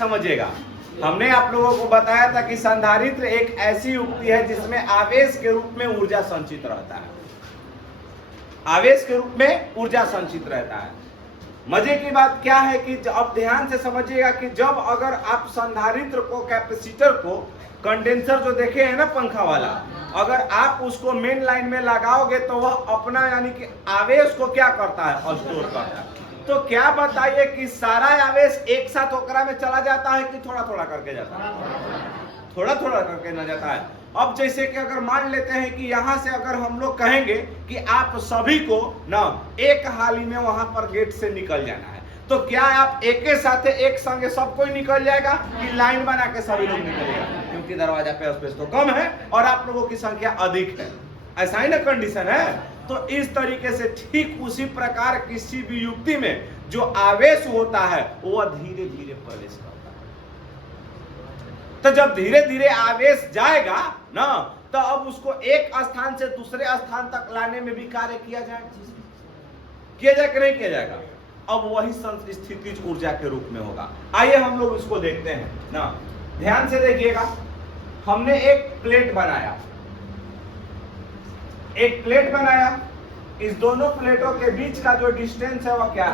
समझिएगा, हमने आप लोगों को बताया था कि संधारित्र एक ऐसी युक्ति है जिसमें आवेश के रूप में ऊर्जा संचित रहता है। आवेश के रूप में ऊर्जा संचित रहता है। मजे की बात क्या है कि अब ध्यान से समझिएगा कि जब अगर आप संधारित्र को, कैपेसिटर को, कंडेंसर जो देखे हैं ना पंखा वाला, अगर आप उसको मेन लाइन में लगाओगे तो वह अपना यानी कि आवेश को क्या करता है, स्टोर करता है। तो क्या बताइए कि सारा आवेश एक साथ ओकरा में चला जाता है कि थोड़ा थोड़ा करके जाता है? थोड़ा थोड़ा करके ना जाता है। अब जैसे कि अगर मान लेते हैं कि यहां से अगर हम लोग कहेंगे कि आप सभी को ना एक हाली में वहां पर गेट से निकल जाना है, तो क्या आप एक के साथ एक संगे सब कोई निकल जाएगा कि लाइन बना के सभी लोग निकलेगा? क्योंकि दरवाजा पे स्पेस तो कम है और आप लोगों की संख्या अधिक है। ऐसा ही ना कंडीशन है। तो इस तरीके से ठीक उसी प्रकार किसी भी युक्ति में जो आवेश होता है वह धीरे धीरे प्रवेश करता है। तो जब धीरे धीरे आवेश जाएगा ना, तो अब उसको एक स्थान से दूसरे स्थान तक लाने में भी कार्य किया जाएगा कि नहीं किया जाएगा? अब वही स्थितिज ऊर्जा के रूप में होगा। आइए हम लोग इसको देखते हैं ना, ध्यान से देखिएगा। हमने एक प्लेट बनाया, एक प्लेट बनाया, इस दोनों प्लेटों के बीच का जो डिस्टेंस है वह क्या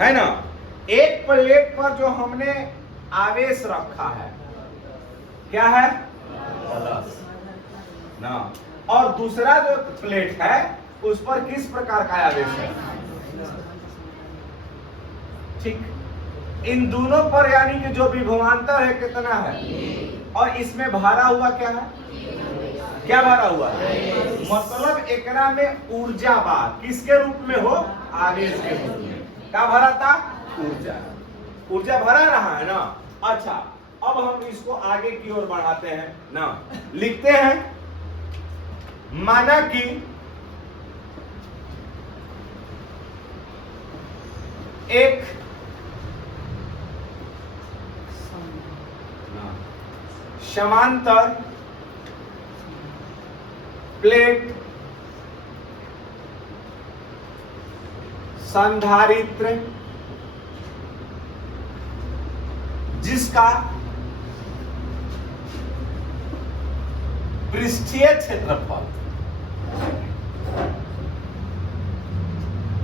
है ना? एक प्लेट पर जो हमने आवेश रखा है क्या है, प्लस ना, और दूसरा जो प्लेट है उस पर किस प्रकार का आवेश है, ठीक। इन दोनों पर यानी कि जो विभवांतर है कितना है, और इसमें भरा हुआ क्या है, क्या भरा हुआ है? मतलब एकरा में ऊर्जा बा, किसके रूप में हो, आवेश के रूप में। क्या भरा था, ऊर्जा। ऊर्जा भरा रहा है ना। अच्छा, अब हम इसको आगे की ओर बढ़ाते हैं ना, लिखते हैं माना कि एक समांतर प्लेट संधारित्र जिसका पृष्ठीय क्षेत्रफल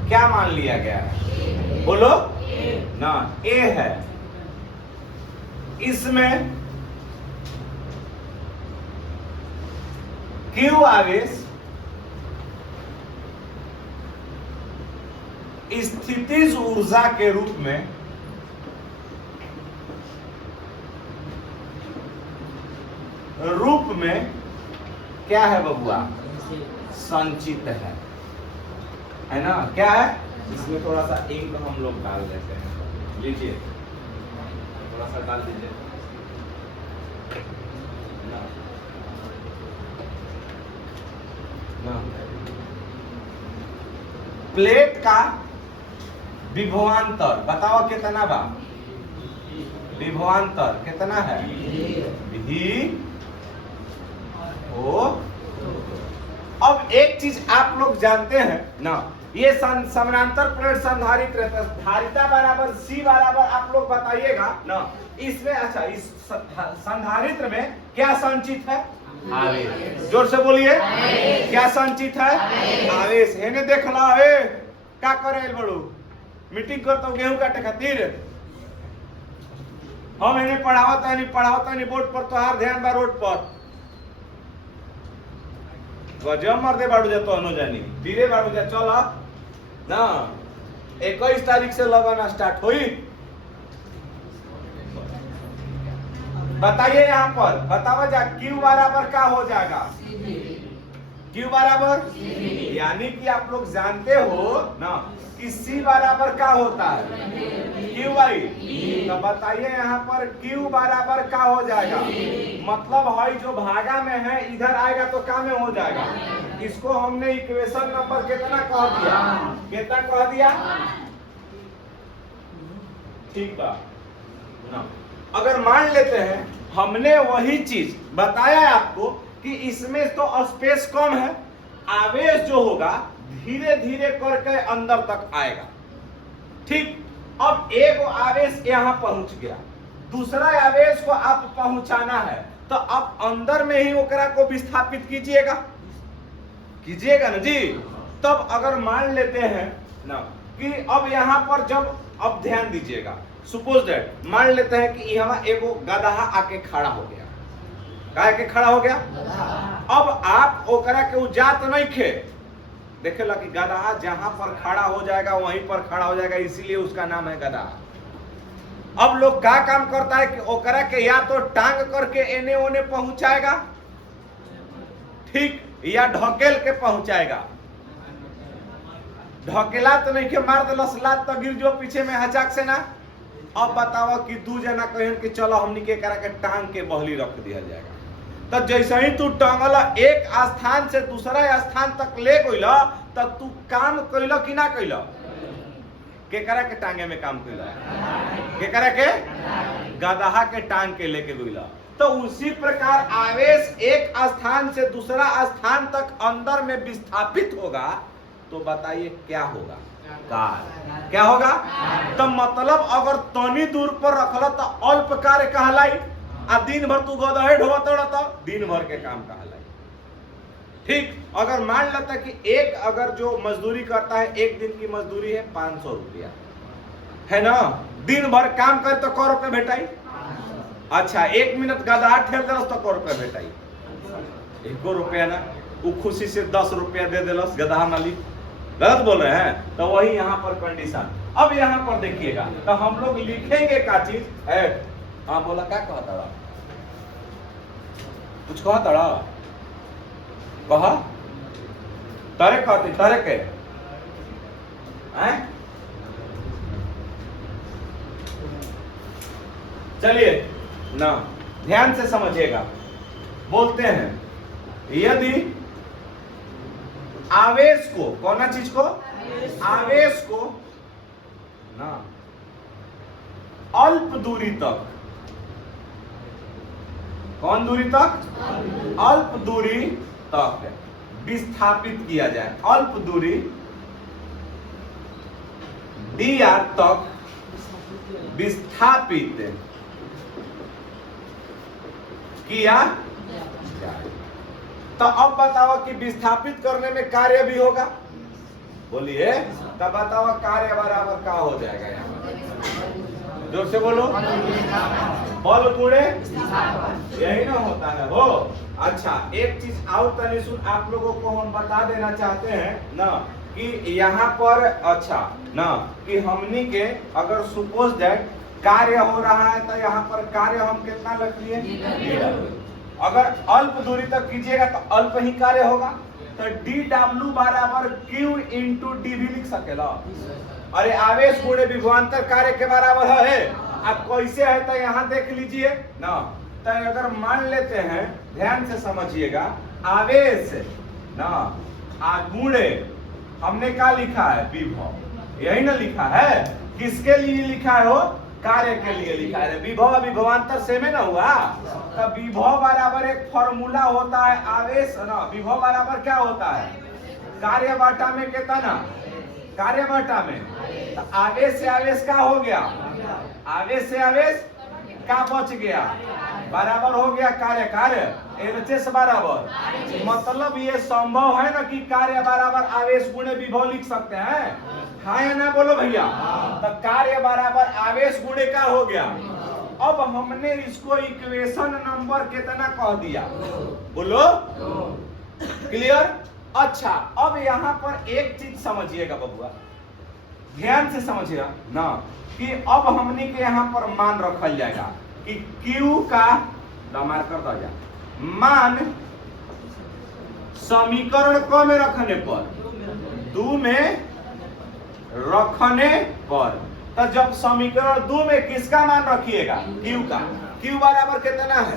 क्या मान लिया गया है, बोलो ना, ए है। इसमें Q आवेश स्थितिज ऊर्जा के रूप में क्या है बबुआ, संचित है ना? क्या है? इसमें थोड़ा सा इंक हम लोग डाल देते हैं, लीजिए थोड़ा सा डाल दीजिए। प्लेट का विभवांतर बताओ कितना बा, विभवांतर कितना है, भी ओ। अब एक चीज आप लोग जानते हैं ना, ये समानांतर प्लेट संधारित्र रहता है, धारिता बराबर सी बराबर आप लोग बताइएगा ना। इसमें अच्छा, इस संधारित्र में क्या संचित है, आवेश। जोर से बोलिए, क्या संचित है, आवेश। हेने देख ला, क्या करे बड़ू, मीटिंग करता हूँ गेहूं काटे खातिर। हम इन्हें पढ़ावता नहीं बोर्ड पर, तो हार ध्यान बा रोड पर गजब मर दे बाड़ू जा, तो अनो जानी धीरे बाड़ू जा, चल ना। 21 तारीख से लगाना स्टार्ट हुई। बताइए यहाँ पर, बतावा जा, Q बराबर क्या हो जाएगा, Q बराबर, यानी कि आप लोग जानते हो ना कि C बराबर क्या होता है, Q बाई। तो बताइए यहाँ पर Q बराबर क्या हो जाएगा, मतलब है जो भागा में है इधर आएगा तो क्या में हो जाएगा। इसको हमने इक्वेशन नंबर कितना कह दिया, कितना कह दिया, ठीक बा ना। अगर मान लेते हैं हमने वही चीज बताया आपको कि इसमें तो स्पेस कम है, आवेश जो होगा धीरे धीरे करके अंदर तक आएगा, ठीक। अब एक आवेश यहां पहुंच गया, दूसरा आवेश को आप पहुंचाना है तो आप अंदर में ही ओकरा को विस्थापित कीजिएगा ना जी। तब अगर मान लेते हैं ना कि अब यहां पर जब, अब ध्यान दीजिएगा, सपोज दैट मान लेते हैं कि यहाँ एगो गदहा आके खड़ा हो गया। का के खड़ा हो गया? अब आप ओकरा के उजात नहीं खे देखेला कि गदहा जहां पर खड़ा हो जाएगा वहीं पर खड़ा हो जाएगा, इसीलिए उसका नाम है गदहा। अब लोग क्या काम करता है कि ओकरा के या तो टांग करके एने ओने पहुंचाएगा, ठीक, या ढकेल के पहुंचाएगा। ढकेला तो नहीं के मार दलस लात तो गिर जो पीछे में हचाक से ना। अब बताओ कि दू जना कहें कि चलो हमनी के करा के टांग के बहली रख दिया जाएगा। तो जैसे ही तू टांगल एक स्थान से दूसरा स्थान तक ले गइला तब तू काम कैला कि ना कैला? के करा के टांगे में काम कैला? के करा के? गदहा के टांग के लेके गइला। तो उसी प्रकार आवेश एक स्थान से दूसरा स्थान तक अंदर में विस्थापित होगा तो बताइए क्या होगा? कार्य। क्या होगा? तो मतलब अगर तनी दूर पर रखल तो अल्प कार्य कहलाई, आ दिन भर तू गदहे ढोवत तो दिन भर के काम कहलाई। ठीक, अगर मान लेता कि एक अगर जो मजदूरी करता है, एक दिन की मजदूरी है 500 रुपया, है ना, दिन भर काम कर तो क रुपये भेटाई। अच्छा, 1 मिनट गदहा ठेल दिलस तो क रुपया भेटाई? 1 रुपया ना। वो खुशी से 10 रुपया दे दिलस गदहा मालिक। गलत बोल रहे हैं? तो वही यहाँ पर कंडीशन। अब यहाँ पर देखिएगा तो हम लोग लिखेंगे क्या चीज है। हाँ बोला, क्या कहा था? कुछ कहा था? कहा तारे कहते तारे के हैं? चलिए ना, ध्यान से समझिएगा। बोलते हैं यदि आवेश को, कौन चीज को? आवेश को ना अल्प दूरी तक, कौन दूरी तक? अल्प दूरी तक विस्थापित किया जाए। अल्प दूरी dr तक विस्थापित किया जाए। तो अब बताओ कि विस्थापित करने में कार्य भी होगा? बोलिए, तब बताओ कार्य बराबर क्या हो जाएगा? यहाँ जोर से बोलो। बल गुणे यही ना होता है हो। अच्छा, एक चीज और तनी सुन, आप लोगों को हम बता देना चाहते हैं ना कि यहाँ पर, अच्छा ना, कि हमनी के अगर सपोज दैट कार्य हो रहा है तो यहाँ पर कार्य हम कितना रख लिए? अगर अल्प दूरी तक कीजिएगा तो अल्प ही कार्य होगा। तो dw बराबर q इंटू डी भी लिख सकेला। अरे आवेश गुणे विभवांतर कार्य के बराबर है। अब कैसे है तो यहाँ देख लीजिए ना। तो अगर मान लेते हैं, ध्यान से समझिएगा, आवेश ना गुणे हमने क्या लिखा है? विभव। यही ना लिखा है? किसके लिए लिखा है? हो कार्य के लिए लिखा है। विभव विभवांतर सेम है ना हुआ। तो विभव बराबर एक फॉर्मूला होता है आवेश ना। विभव बराबर क्या होता है? कार्य बाटा में कितना? कार्य बाटा में। तो आवेश से आवेश का हो गया? आवेश से आवेश का बच गया? बराबर हो गया कार्य। कार्य एलएचएस बराबर, मतलब ये संभव है ना कि कार्य बराबर आवेश गुणे विभव लिख सकते हैं? हाँ या ना बोलो भैया। तो कार्य बराबर आवेश गुणे का हो गया। अब हमने इसको इक्वेशन नंबर कितना कह दिया? बोलो, क्लियर? अच्छा, अब यहाँ पर एक चीज समझिएगा बबुआ, ध्यान से समझिएगा ना, कि अब हमने के यहाँ पर मान रखल जाएगा कि Q का दमार कर दो जा मान समीकरण क में रखने पर, 2 में रखने पर। तो जब समीकरण 2 में किसका मान रखिएगा? Q का। Q बराबर कितना है?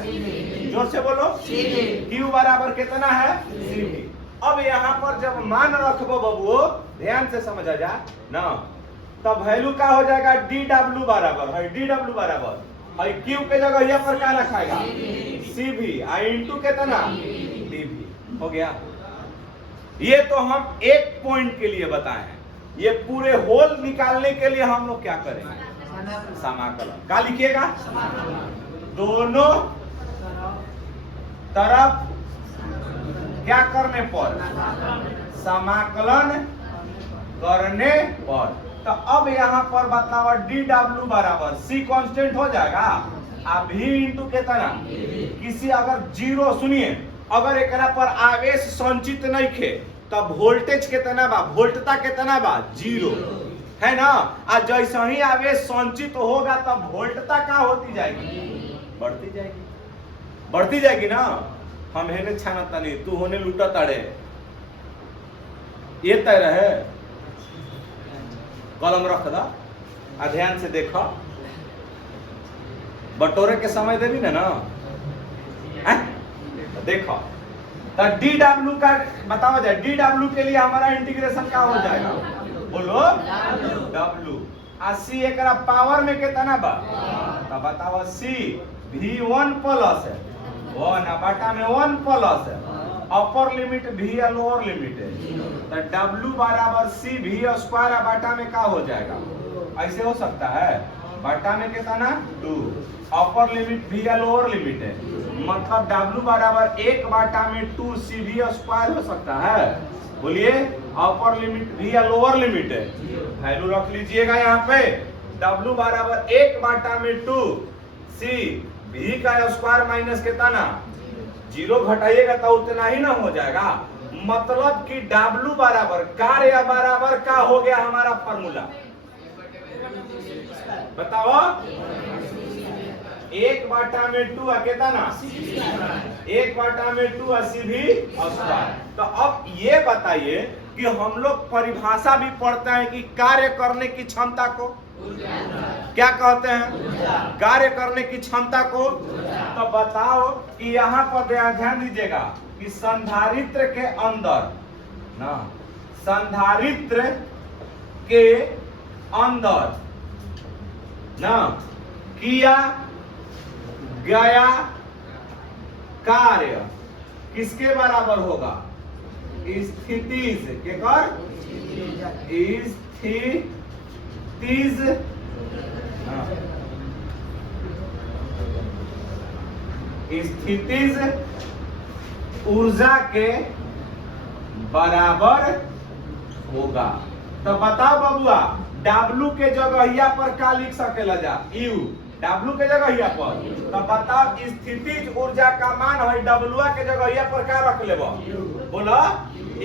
जोर से बोलो। Q बराबर कितना है? CV। अब यहाँ पर जब मान रखबो बबुओ, ध्यान से समझ आ जा ना, तब वैल्यू क्या हो जाएगा? dw बराबर है, dw बराबर है Q के जगह यहाँ पर क्या रखाएगा? CV इंटू कितना? dv। हो गया। ये तो हम एक पॉइंट के लिए बताए हैं। ये पूरे होल निकालने के लिए हम लोग क्या करेंगे? समाकलन। क्या लिखिएगा? दोनों तरफ क्या करने पर? समाकलन करने पर। तो अब यहाँ पर बताओ डी डब्ल्यू बराबर सी कांस्टेंट हो जाएगा, अब भी इंटू कितना किसी अगर जीरो, सुनिए अगर एकरा पर आवेश संचित नहीं खे तब वोल्टेज कितना बा, वोल्टता कितना बा, जीरो है ना। आज जैसे ही आवेश संचित होगा तब वोल्टता क्या होती जाएगी? बढ़ती जाएगी, बढ़ती जाएगी ना। हम हेने छानता नहीं, तू होने लूटा ताड़े, ये तय रहे। कलम रख दा, ध्यान से देखो, बटोरे के समय देवी ना देखो। तो डी डब्ल्यू का बताओ जाए, डी डब्ल्यू के लिए हमारा इंटीग्रेशन क्या हो जाएगा? बोलो डब्ल्यू। सी एक पावर में कितना बा? तो बताओ सी V1 प्लस 1 बटा में 1 प्लस अपर लिमिट भी या लोअर लिमिट है, तो W बराबर सी भी स्क्वायर बटा में क्या हो जाएगा? ऐसे हो सकता है, बटा में कितना 2, अपर लिमिट भी या लोअर लिमिट है, मतलब W बराबर 1 बटा में 2 सी भी स्क्वायर हो सकता है। बोलिए अपर लिमिट भी या लोअर लिमिट है, वैल्यू रख लीजिएगा यहाँ पे। W बराबर 1 बटा में 2 सी भी का स्क्वायर माइनस कितना 0 घटाइएगा तो उतना ही ना हो जाएगा। मतलब कि W बराबर कार्य बराबर का हो गया हमारा फॉर्मूला, बताओ 1 बटा में 2 कितना 1 बटा में 2 सी भी स्क्वायर। तो अब ये बताइए कि हम लोग परिभाषा भी पढ़ते हैं कि कार्य करने की क्षमता को क्या कहते हैं? कार्य करने की क्षमता को। तो बताओ कि यहाँ पर ध्यान दीजिएगा कि संधारित्र के अंदर ना, संधारित्र के अंदर ना किया गया कार्य किसके बराबर होगा? स्थितिज के कर स्थितिज स्थितिज ऊर्जा के बराबर होगा। तो बताओ बबुआ W के जगहिया पर क्या लिख सकेला जा? U W के जगहिया पर। तो बताओ स्थितिज ऊर्जा का मान है W के जगहिया पर क्या रख लेबो? बोलो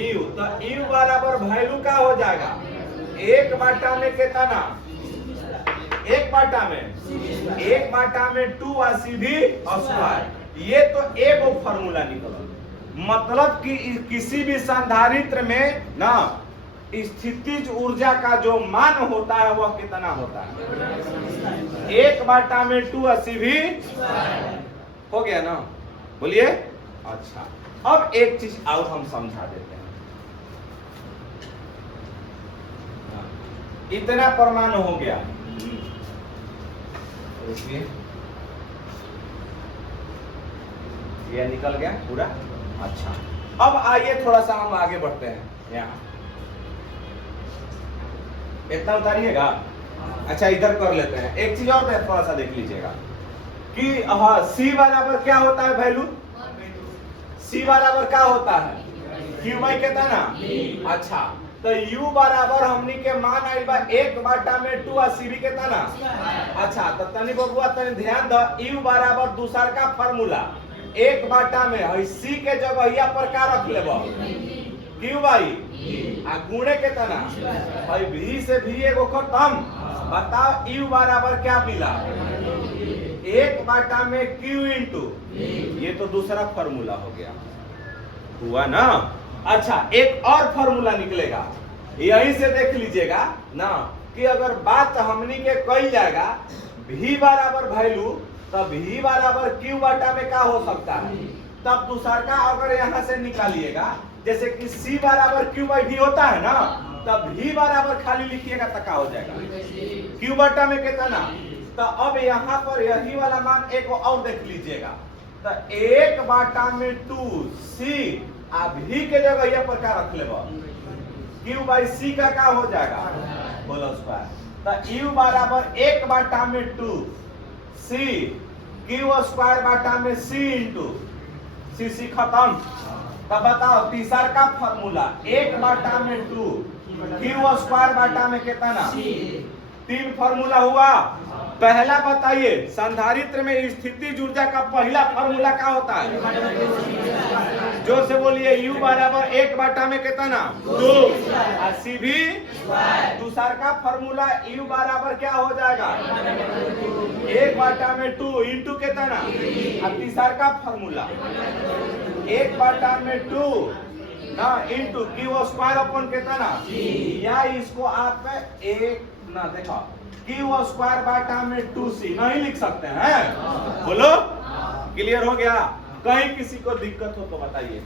U। तो U बराबर वैल्यू क्या हो जाएगा? 1 बटा में कितना 1 बटा में 2 सी भी स्क्वायर। ये तो एक फॉर्मूला निकला। मतलब कि किसी भी संधारित्र में ना स्थितिज ऊर्जा का जो मान होता है वह कितना होता है? 1 बटा में 2 सी भी हो गया ना। बोलिए। अच्छा, अब एक चीज और हम समझा देते हैं। इतना परमाणु हो गया, ये निकल गया पूरा। अच्छा, अब आइए थोड़ा सा हम आगे बढ़ते हैं। यहाँ इतना उतारिएगा। अच्छा, इधर कर लेते हैं। एक चीज और थोड़ा सा देख लीजिएगा कि हाँ, सी बराबर क्या होता है वैल्यू? सी बराबर क्या होता है? क्यू बाई कितना ना। अच्छा, तो U बराबर हमनी के मान आई बा 1 बटा में 2 सी भी कितना। अच्छा, तो तनी बबुआ तनी ध्यान दो, U बराबर दूसर का फार्मूला 1 बटा में है सी के जगहिया पर क्या रख लेबो? क्यू बाई आ गुणे कितना भाई भी से भी एगो खत्म। बताओ U बराबर क्या मिला? 1 बटा में Q इंटू, ये तो दूसरा फॉर्मूला हो गया, हुआ ना। अच्छा, एक और फॉर्मूला निकलेगा, यहीं से देख लीजिएगा ना कि अगर बात हमनी के कही जाएगा V बराबर वैल्यू, तब V बराबर Q बटा में क्या हो सकता है? तब दूसरा का अगर यहाँ से निकालिएगा, जैसे कि C बराबर Q बाई V होता है ना, तब V बराबर खाली लिखिएगा तो क्या हो जाएगा? Q बटा में कितना। तो अब यहाँ पर यही वाला मान एक और देख लीजिएगा, तो 1 बटा में 2 C आ V के जगह यहाँ पर क्या रख लेबो? Q बाई C का क्या हो जाएगा? बोलो स्क्वायर। तो u बराबर 1/2 c क्यू स्क्वायर बाटा में c इंटू सी खत्म। तब बताओ तीसरा का फॉर्मूला 1/2 क्यू स्क्वायर बाटा में कितना 3 फॉर्मूला हुआ। पहला बताइए संधारित्र में स्थितिज ऊर्जा का पहला फॉर्मूला क्या होता है? जोर से बोलिए u बराबर 1/2 में कितना 2 और c भी दूसरा का फॉर्मूला u बराबर क्या हो जाएगा 1/2 इंटू कितना और तीसरा का फॉर्मूला 1/2 ना इंटू क्यू स्क्वायर अपन कितना या इसको आप एक ना देखो क्यू स्क्वायर बाटा में 2c नहीं लिख सकते हैं। बोलो क्लियर हो गया? कहीं किसी को दिक्कत हो तो बताइए।